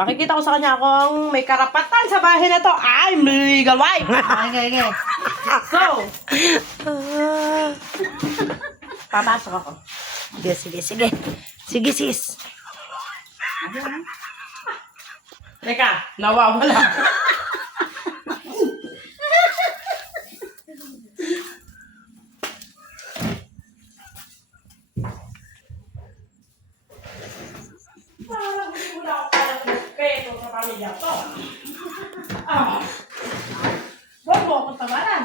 Pakikita ko sa kanya kung may karapatan sa bahay na to. I'm legal wife. Okay. So, papasok ako. Sige, sis. Teka, nawawala. Parang wala ako parang respeto sa pamilya ko. Huwag mo akong tawaran.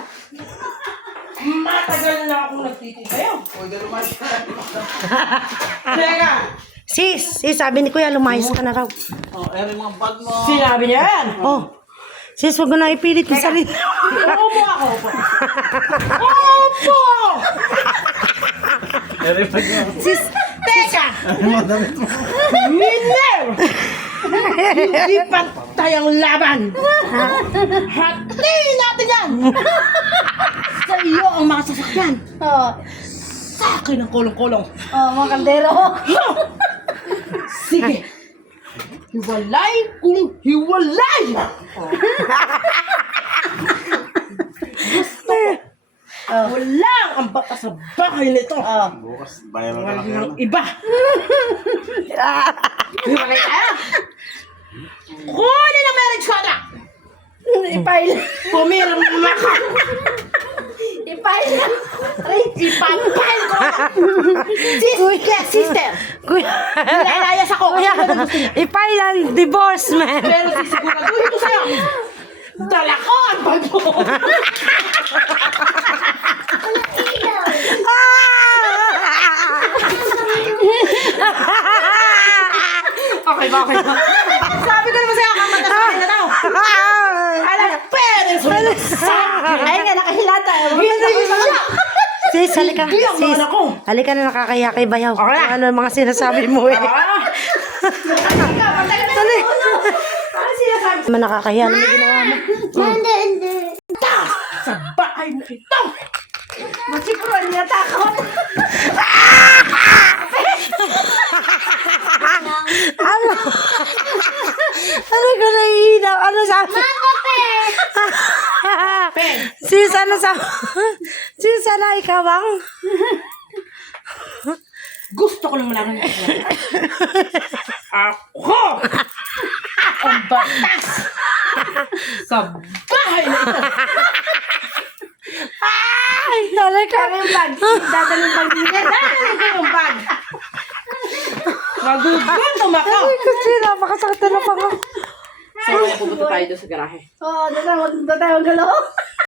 Matagal na akong nagtitig sa'yo. Teka, Sis, sabi ni Kuya, lumayas ka na raw. Oh, eri mga bag mo. sinabi niya yan. Oh, sis, wag mo na ipilit yung sarili. Upo ako. Upo! Eri bag mo. Sis, Teka! Eri mga damit mo. Miner! Hindi pantay ang laban! Hatiin natin yan! Sa iyo ang mga sasakyan! Sa akin ang kulong-kulong! mga kaldero. Sige! Hiwalay kung hiwalay! Gusto ko! Walang ang bata sa bahay nito! Bukas, bayaran ka lang yan. Walang iba! Hiwalay tayo! Kunin ang marriage contract! Ipail. Pumirma ka! Ipail. Ipapal ko! Sister! Kuya. Nilayas ako! Kuya, Ano gusto niya? ipail ang divorce, man. Pero sisiguraduhin ko sa'yo! Dala ko ang bag mo! Okay ba? Sabi ko naman sa'yo, kamatasakin na daw! Alam, parents mo sa akin! Ay nga, nakahilata. Hindi siya! Sis, halika. Hindi ang Sis, mga anak ko. halika na, nakakaya kay Bayaw. Okay na. Ano ang mga sinasabi mo eh. Dali! Ano sinasabi? Naman nakakaya. Ano yung ginawa mo? Sa bahay na ito! Masiguro niya takot! Ano? Ano ka naiinak? Ano sabi? Sis, ano sabi? Sis, ano ikaw ang? Gusto ko lang malaman niya. Ako! Ang batas! Sa bahay na ito! Ay, halika. Yung bag! Dadalhin bag niya! Dadalhin ko yung bag! Magugutom ako! Ay, kasi napakasakit na lang ako. So, kaya pupunta tayo doon sa garahe. Oo, doon tayo, galaw.